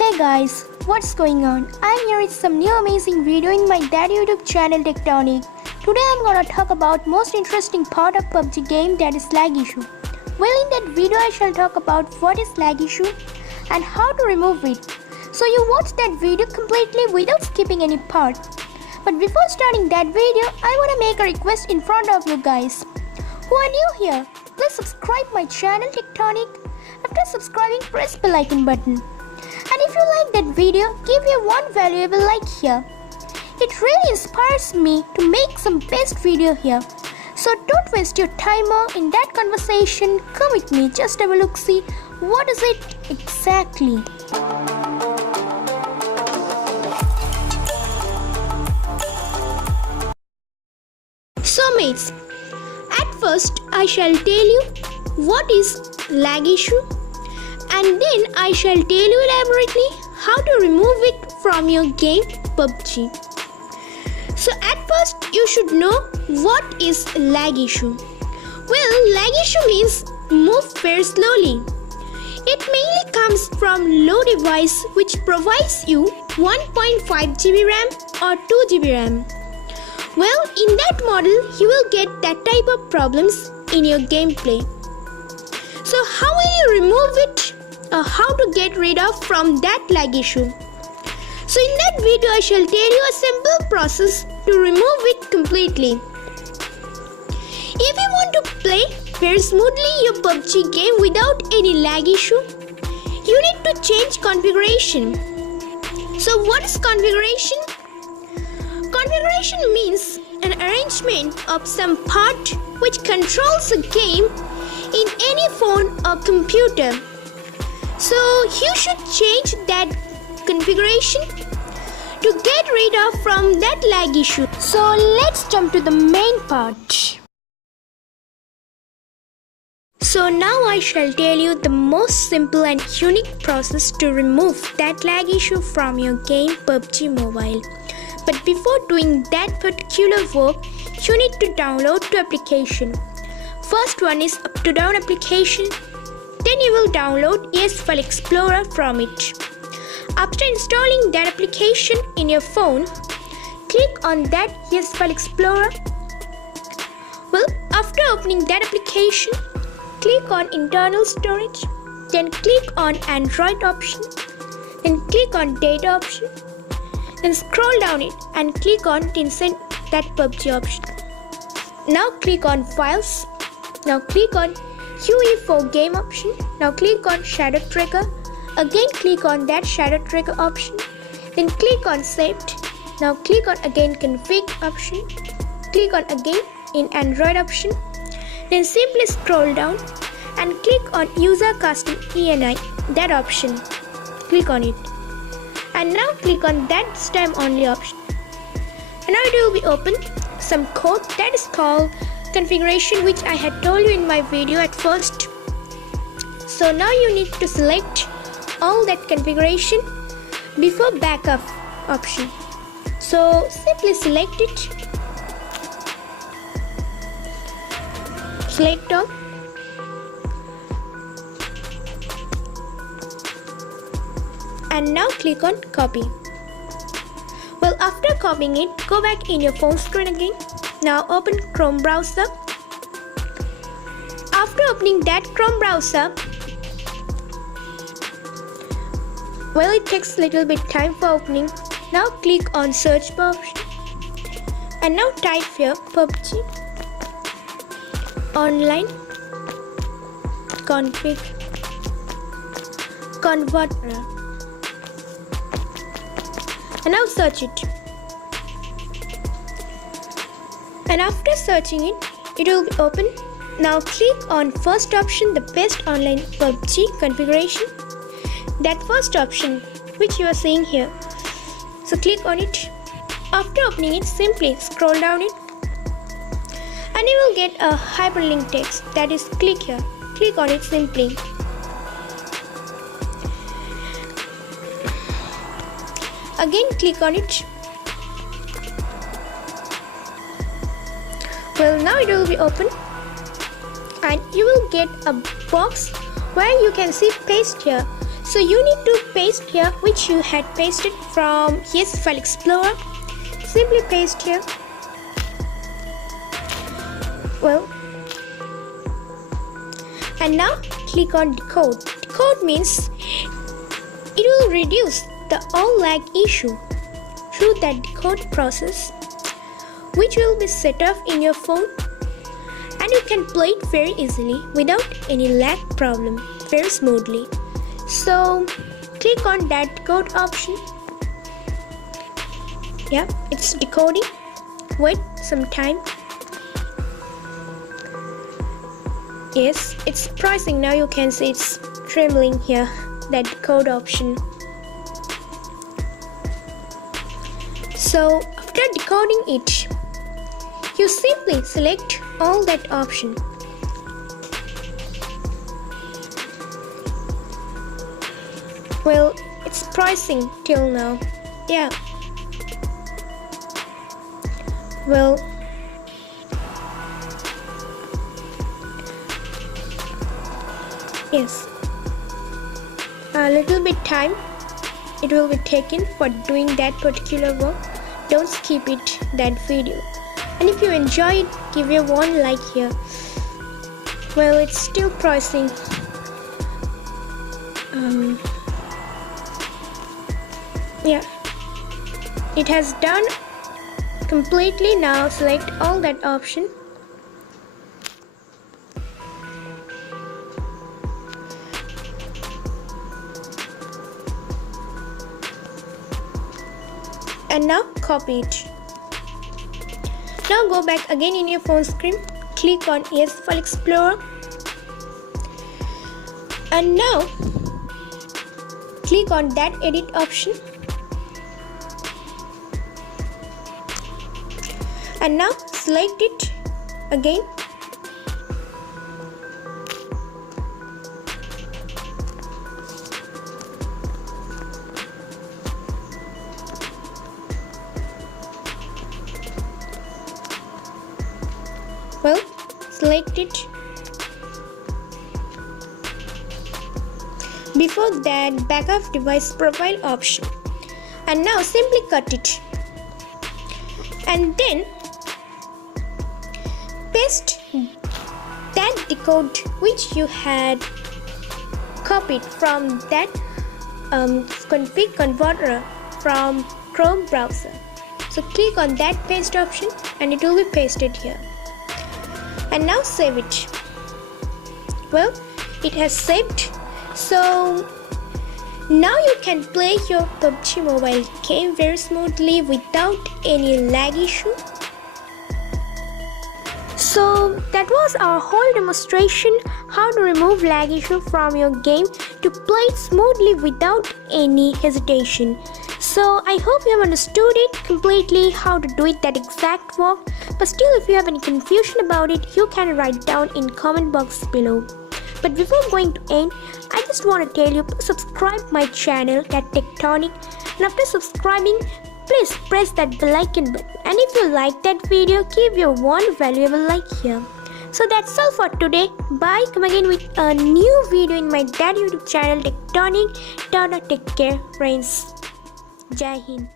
Hey guys, what's going on? I'm here with some new amazing video in my dad YouTube channel Tectonic. Today I'm gonna talk about most interesting part of Pubg game, that is lag issue. Well, in that video I shall talk about what is lag issue and how to remove it. So you watch that video completely without skipping any part. But before starting that video, I wanna make a request in front of you guys. Who are new here? Please subscribe my channel Tectonic. After subscribing, press the bell icon button. And if you like that video, give me one valuable like here. It really inspires me to make some best video here. So don't waste your time more in that conversation. Come with me, just have a look, see what is it exactly. So mates, at first I shall tell you what is lag issue, and then I shall tell you elaborately how to remove it from your game Pubg. So at first you should know what is lag issue. Well, lag issue means move very slowly. It mainly comes from low device which provides you 1.5 GB RAM or 2 GB RAM. Well, in that model you will get that type of problems in your gameplay. So how will you remove it? How to get rid of from that lag issue? So in that video I shall tell you a simple process to remove it completely. If you want to play very smoothly your Pubg game without any lag issue, you need to change configuration. So what is configuration? Configuration means an arrangement of some part which controls a game in any phone or computer. So you should change that configuration to get rid of from that lag issue. So let's jump to the main part. So now I shall tell you the most simple and unique process to remove that lag issue from your game Pubg Mobile. But before doing that particular work, you need to download two applications. First one is up to down application. Then you will download ES File Explorer from it. After installing that application in your phone, click on that ES File Explorer. Well, after opening that application, click on internal storage, then click on Android option, then click on data option, then scroll down it and click on insert that Pubg option. Now click on files. Now click on UE4 game option. Now click on shadow tracker. Again click on that shadow tracker option. Then click on saved. Now click on again config option. Click on again in Android option. Then simply scroll down and click on user custom ENI, that option. Click on it. And now click on that time only option. And now it will be open some code that is called configuration, which I had told you in my video at first. So now you need to select all that configuration before backup option. So simply select it. Select all. And now click on copy. Well, after copying it, go back in your phone screen again. Now open Chrome browser. After opening that Chrome browser, well, it takes a little bit time for opening. Now click on search bar option and now type here Pubg online config converter and now search it. And after searching it, it will be open. Now click on first option, the best online Pubg configuration. That first option which you are seeing here. So click on it. After opening it, simply scroll down it. And you will get a hyperlink text, that is click here. Click on it simply. Again click on it. Well, now it will be open and you will get a box where you can see paste here. So you need to paste here which you had pasted from File Explorer. Simply paste here. Well, and now click on decode. Decode means it will reduce the all lag issue through that decode process, which will be set up in your phone, and you can play it very easily without any lag problem, very smoothly. So click on that decode option. Yeah, it's decoding. Wait some time. Yes, it's pricing. Now you can see it's trembling here, that decode option. So after decoding it, you simply select all that option. Well, it's pricing till now. Yeah. Well, yes, a little bit time it will be taken for doing that particular work. Don't skip it, that video. And if you enjoy it, give it one like here. Well, it's still pricing. Yeah, it has done completely. Now select all that option. And now copy it. Now go back again in your phone screen, click on File Explorer, and now click on that edit option, and now select it again. Well, select it. Before that, backup device profile option, and now simply cut it, and then paste that decode which you had copied from that config converter from Chrome browser. So click on that paste option and it will be pasted here. And now save it. Well, it has saved. So now you can play your PUBG mobile game very smoothly without any lag issue. So that was our whole demonstration how to remove lag issue from your game to play it smoothly without any hesitation. So I hope you have understood it completely how to do it that exact work. But still, if you have any confusion about it, you can write down in comment box below. But before going to end, I just want to tell you to subscribe my channel, that Tectonic, and after subscribing, please press that bell icon button. And if you like that video, give your one valuable like here. So that's all for today. Bye. Come again with a new video in my dad YouTube channel Tectonic. Take care, friends. Jai Hind.